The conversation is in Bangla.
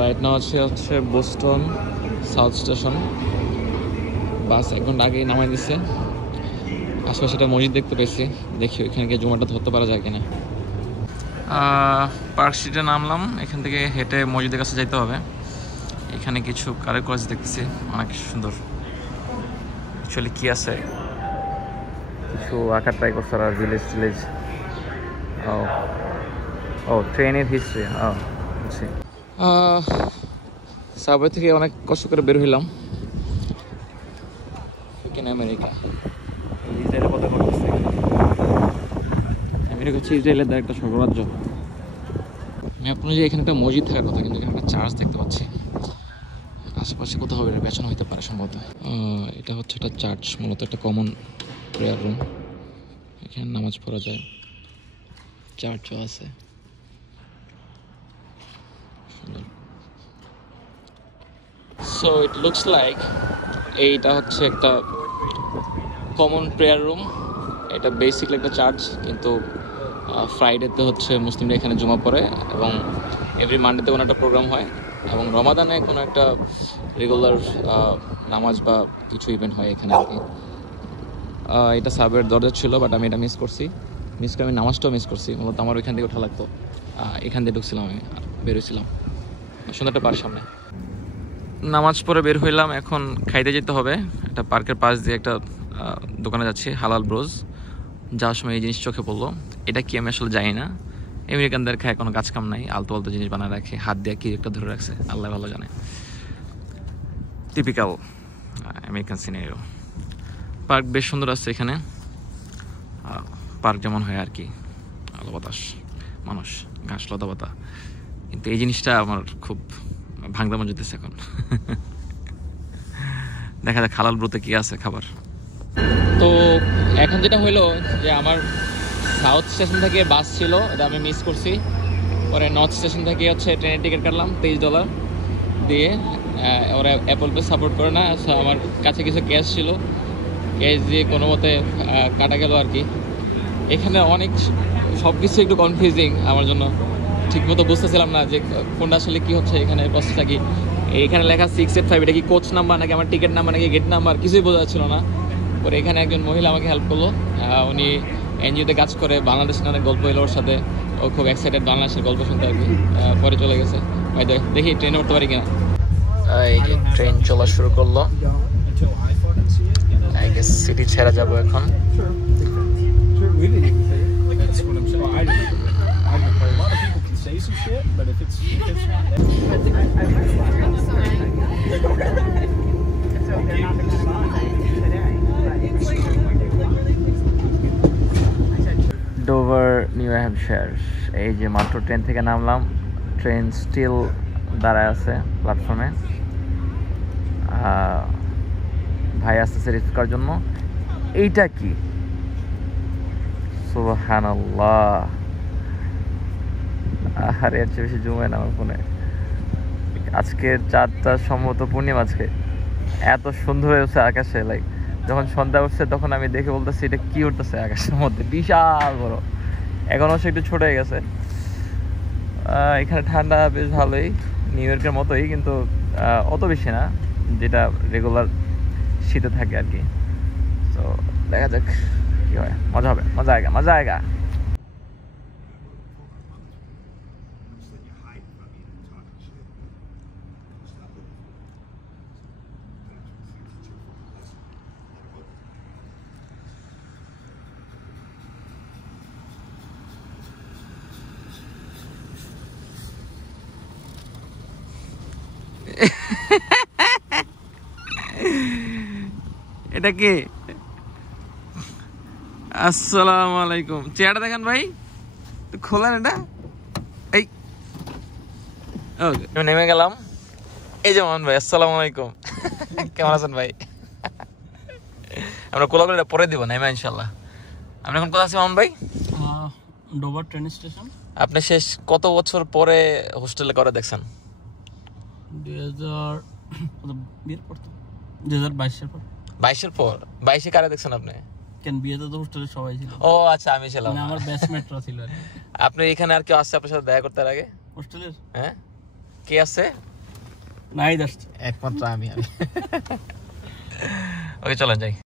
রাইট নাও হচ্ছে বোস্টন সাউথ স্টেশন। বাস 1 ঘন্টা আগেই নামাই দিচ্ছে। আশেপাশে একটা মসজিদ দেখতে পেয়েছি, দেখি ওইখানে গিয়ে জুমাটা ধরতে পারা যায় কিনা। পার্ক স্ট্রিটে নামলাম, এখান থেকে হেঁটে মসজিদের কাছে যাইতে হবে। এখানে কিছু কারুকাজ দেখতেছি, অনেক সুন্দর। অ্যাকচুয়ালি কি আছে, কিছু আঁকা ট্রাই করছে আর ভিলেজ টিলেজ। ও ট্রেনের হিস্ট্রি। বুঝছি। সাবওয়ে থেকে অনেক কষ্ট করে বের হইলাম। আমেরিকা, ইসরায়েলের কথা বলতেছে। আমেরিকা হচ্ছে ইসরায়েলের একটা স্বর্গরাজ্য। ম্যাপ অনুযায়ী এখানে একটা মসজিদ থাকার কথা, কিন্তু এখানে একটা চার্চ দেখতে পাচ্ছি। আশেপাশে কোথাও হবে, পেছনে হইতে পারে সম্ভবত। এটা হচ্ছে একটা চার্চ, মূলত একটা কমন প্রেয়ার রুম। এখানে নামাজ পড়া যায়, চার্চও আছে। সো ইট লুকস লাইক এইটা হচ্ছে একটা কমন প্রেয়ার রুম। এটা বেসিকলি একটা চার্চ, কিন্তু ফ্রাইডেতে হচ্ছে মুসলিমরা এখানে জমা পড়ে, এবং এভরি মানডেতে কোনো একটা প্রোগ্রাম হয়, এবং রমাদানে কোনো একটা রেগুলার নামাজ বা কিছু ইভেন্ট হয় এখানে আর কি। এটা সাবের দরজা ছিল, বাট আমি এটা মিস করছি। আমি নামাজটাও মিস করছি। মূলত আমার ওইখান থেকে ওঠা লাগতো, এখান দিয়ে ঢুকছিলাম, আমি বেরোছিলাম সুন্দর একটা পার্ক সামনে। নামাজ পড়ে বের হইলাম, এখন খাইতে যেতে হবে। একটা পার্কের পাশ দিয়ে একটা দোকানে যাচ্ছি, হালাল ব্রোজ। যাওয়ার সময় এই জিনিস চোখে পড়লো। এটা কি আমি আসলে জানি না। আমেরিকানদের খায় কোনো কাজ কাম নাই, আলতু আলতু জিনিস বানায় রাখে, হাত দিয়ে কি একটা ধরে রাখছে, আল্লাহ ভালো জানে। Typical American scenario. পার্ক বেশ সুন্দর আছে এখানে, পার্ক যেমন হয় আর কি, আলো বাতাস, মানুষ, ঘাস লতা পাতা। কিন্তু এই জিনিসটা আমার খুব ভাঙতে মন যেতেছে এখন। দেখা যাক হালাল ব্রোতে কি আছে খাবার। তো এখন যেটা হইলো যে আমার সাউথ স্টেশন থেকে বাস ছিল, এটা আমি মিস করছি। পরে নর্থ স্টেশন থেকে হচ্ছে ট্রেনের টিকিট কাটলাম $23 দিয়ে। ওরা অ্যাপল পে সাপোর্ট করে না, আমার কাছে কিছু ক্যাশ ছিল, ক্যাশ দিয়ে কোনো মতে কাটা গেল আর কি। এখানে অনেক সব কিছু একটু কনফিউজিং আমার জন্য, ঠিকমতো বুঝতেছিলাম না যে কোনটা আসলে কী হচ্ছে এখানে প্রসেসটা কি। এখানে লেখা 685, এটা কি কোচ নাম্বার নাকি আমার টিকিট নাম্বার নাকি গেট নাম্বার, কিছুই বোঝা যাচ্ছিল না। পরে এখানে একজন মহিলা আমাকে হেল্প করলো। উনি এনজিওতে কাজ করে, বাংলাদেশের অনেক গল্প এলো ওর সাথে। ও খুব এক্সাইটেড বাংলাদেশের গল্প শুনতে আর কি। পরে চলে গেছে। দেখি ট্রেনে উঠতে পারি কিনা। এই যে ট্রেন চলা শুরু করলো, সিটি ছেড়ে যাবো এখন। Dover, new Hampshire. এই যে মাত্র ট্রেন থেকে নামলাম, ট্রেন স্টিল দাঁড়ায় আছে প্ল্যাটফর্মে। ভাই আসতেছে রিসিভ করার জন্য। এইটা কি, সুবহানাল্লাহ! আরে এর চেয়ে বেশি জুমায় না আমার ফোনে। আজকের চাঁদটা সম্ভবত পূর্ণিমা, আজকে এত সুন্দর হয়েছে আকাশে। লাইক যখন সন্ধ্যা উঠছে তখন আমি দেখে বলতেছি এটা কি উঠতেছে আকাশের মধ্যে, বিশাল বড়। এখন অবশ্য একটু ছোট হয়ে গেছে। এখানে ঠান্ডা বেশ ভালোই, নিউ ইয়র্কের মতোই, কিন্তু অত বেশি না যেটা রেগুলার শীতে থাকে আর কি। তো দেখা যাক কি হয়, মজা হবে, মজা আয়েগা, মজা আয়েগা। এটা কি? আসসালামু আলাইকুম। চেহারা দেখেন ভাই, খোলেন এটা। এই ওকে, নেমে গেলাম। এই যে মোহন ভাই, আসসালামু আলাইকুম। কেমন আছেন ভাই? আমরা কোলাগুলো পরে দিব নেমে ইনশাল্লাহ। আপনি এখন কোথায় আছেন মোহন ভাই? Dover train station. আপনি শেষ কত বছর পরে হোস্টেলে করে দেখছেন? 2022 পর। 22-এর পর? 22-এ কারে দেখছেন আপনি? কেন, বিয়েতে তো হোস্টেলে সবাই ছিল। ও আচ্ছা, আমি ছিলাম, আমার ব্যাচমেটরা ছিল। আপনি এখানে আর কেউ আসছে আপনার সাথে দেখা করতে আগে হোস্টেলের? হ্যাঁ, কে আছে? নাহিদ আসছে। একমাত্র আমি। ওকে চলেন যাই।